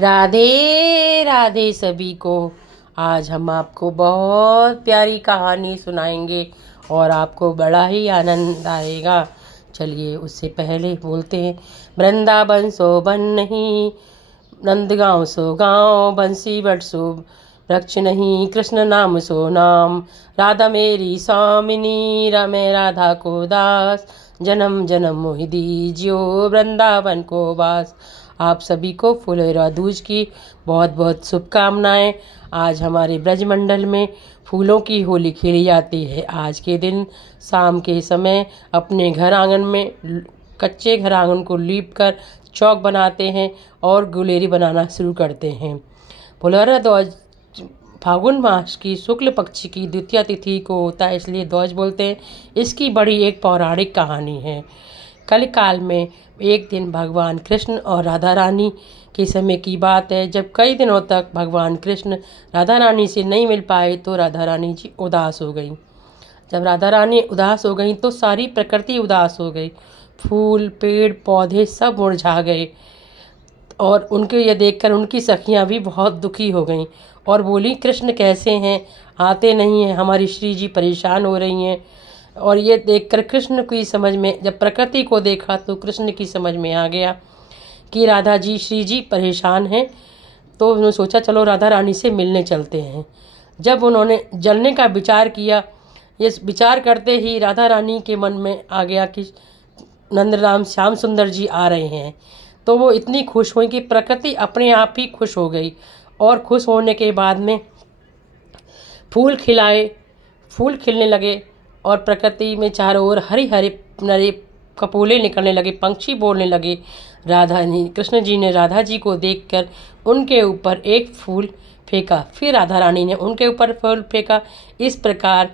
राधे राधे सभी को। आज हम आपको बहुत प्यारी कहानी सुनाएंगे और आपको बड़ा ही आनंद आएगा। चलिए उससे पहले बोलते हैं, वृंदावन सो बन नहीं, नंदगांव सो गाँव, बंसी बट सो वृक्ष नहीं, कृष्ण नाम सो नाम, राधा मेरी स्वामिनी, मैं राधा को दास, जन्म जन्म मोहि दीजियो, वृंदावन को वास। आप सभी को फुलेरा दूज की बहुत बहुत शुभकामनाएं। आज हमारे ब्रजमंडल में फूलों की होली खेली जाती है। आज के दिन शाम के समय अपने घर आंगन में कच्चे घर आंगन को लीप कर चौक बनाते हैं और गुलेरी बनाना शुरू करते हैं। फुलेरा दूज फागुन मास की शुक्ल पक्ष की द्वितीय तिथि को होता है, इसलिए ध्वज बोलते हैं। इसकी बड़ी एक पौराणिक कहानी है। कल काल में एक दिन भगवान कृष्ण और राधा रानी के समय की बात है, जब कई दिनों तक भगवान कृष्ण राधा रानी से नहीं मिल पाए तो राधा रानी जी उदास हो गई। जब राधा रानी उदास हो गई तो सारी प्रकृति उदास हो गई। फूल पेड़ पौधे सब मुरझा गए और उनके ये देखकर उनकी सखियां भी बहुत दुखी हो गईं और बोली, कृष्ण कैसे हैं, आते नहीं हैं, हमारी श्री जी परेशान हो रही हैं। और ये देखकर कृष्ण की समझ में, जब प्रकृति को देखा तो कृष्ण की समझ में आ गया कि राधा जी श्री जी परेशान हैं। तो उन्होंने सोचा चलो राधा रानी से मिलने चलते हैं। जब उन्होंने जलने का विचार किया, ये विचार करते ही राधा रानी के मन में आ गया कि नंदराम श्याम सुंदर जी आ रहे हैं। तो वो इतनी खुश हुई कि प्रकृति अपने आप ही खुश हो गई और खुश होने के बाद में फूल खिलाए, फूल खिलने लगे और प्रकृति में चारों ओर हरी हरी नरे कपोले निकलने लगे, पंछी बोलने लगे। कृष्ण जी ने राधा जी को देखकर उनके ऊपर एक फूल फेंका, फिर राधा रानी ने उनके ऊपर फूल फेंका। इस प्रकार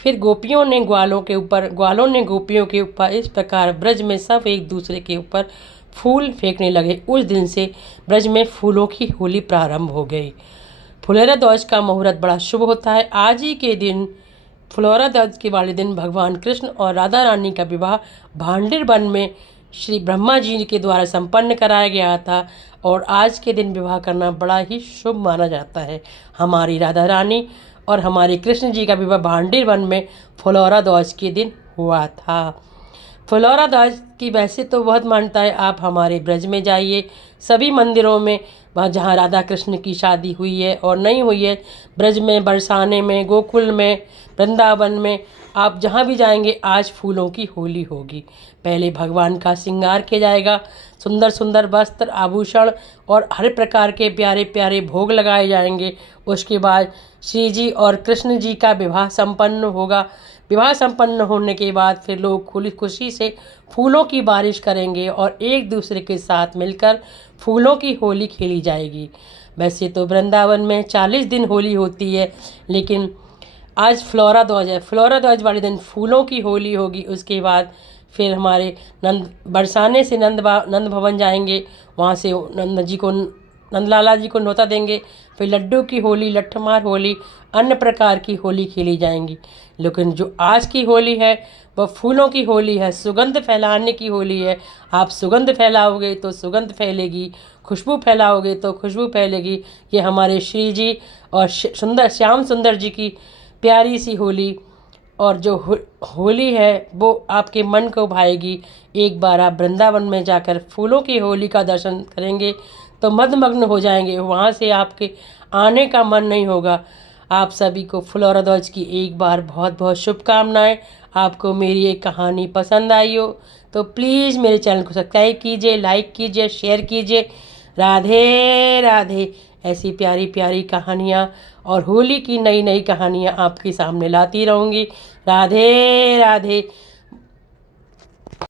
फिर गोपियों ने ग्वालों के ऊपर, ग्वालों ने गोपियों के ऊपर, इस प्रकार ब्रज में सब एक दूसरे के ऊपर फूल फेंकने लगे। उस दिन से ब्रज में फूलों की होली प्रारंभ हो गई। फुलेरा दूज का मुहूर्त बड़ा शुभ होता है। आज ही के दिन फुलेरा दूज के वाले दिन भगवान कृष्ण और राधा रानी का विवाह भांडिर वन में श्री ब्रह्मा जी के द्वारा संपन्न कराया गया था और आज के दिन विवाह करना बड़ा ही शुभ माना जाता है। हमारी राधा रानी और हमारे कृष्ण जी का विवाह भांडिर वन में फुलेरा दूज के दिन हुआ था। फुलेरा दूज की वैसे तो बहुत मान्यता है। आप हमारे ब्रज में जाइए, सभी मंदिरों में, वहाँ जहाँ राधा कृष्ण की शादी हुई है और नहीं हुई है, ब्रज में, बरसाने में, गोकुल में, वृंदावन में, आप जहाँ भी जाएंगे आज फूलों की होली होगी। पहले भगवान का श्रृंगार किया जाएगा, सुंदर सुंदर वस्त्र आभूषण और हर प्रकार के प्यारे प्यारे भोग लगाए जाएंगे। उसके बाद श्री जी और कृष्ण जी का विवाह संपन्न होगा। विवाह संपन्न होने के बाद फिर लोग खुली खुशी से फूलों की बारिश करेंगे और एक दूसरे के साथ मिलकर फूलों की होली खेली जाएगी। वैसे तो वृंदावन में 40 दिन होली होती है, लेकिन आज फुलेरा दूज है। फुलेरा दूज वाले दिन फूलों की होली होगी। उसके बाद फिर हमारे बरसाने से नंद भवन जाएंगे, वहाँ से नंदलाला जी को न्योता देंगे। फिर लड्डू की होली, लट्ठमार होली, अन्य प्रकार की होली खेली जाएंगी। लेकिन जो आज की होली है वह फूलों की होली है, सुगंध फैलाने की होली है। आप सुगंध फैलाओगे तो सुगंध फैलेगी, खुशबू फैलाओगे तो खुशबू फैलेगी। ये हमारे श्री जी और श्याम सुंदर जी की प्यारी सी होली और जो होली है वो आपके मन को भाएगी। एक बार आप वृंदावन में जाकर फूलों की होली का दर्शन करेंगे तो मदमग्न हो जाएंगे, वहाँ से आपके आने का मन नहीं होगा। आप सभी को फुलेरा दूज की एक बार बहुत बहुत शुभकामनाएं। आपको मेरी ये कहानी पसंद आई हो तो प्लीज़ मेरे चैनल को सब्सक्राइब कीजिए, लाइक कीजिए, शेयर कीजिए। राधे राधे। ऐसी प्यारी प्यारी कहानियाँ और होली की नई नई कहानियाँ आपके सामने लाती रहूँगी। राधे राधे।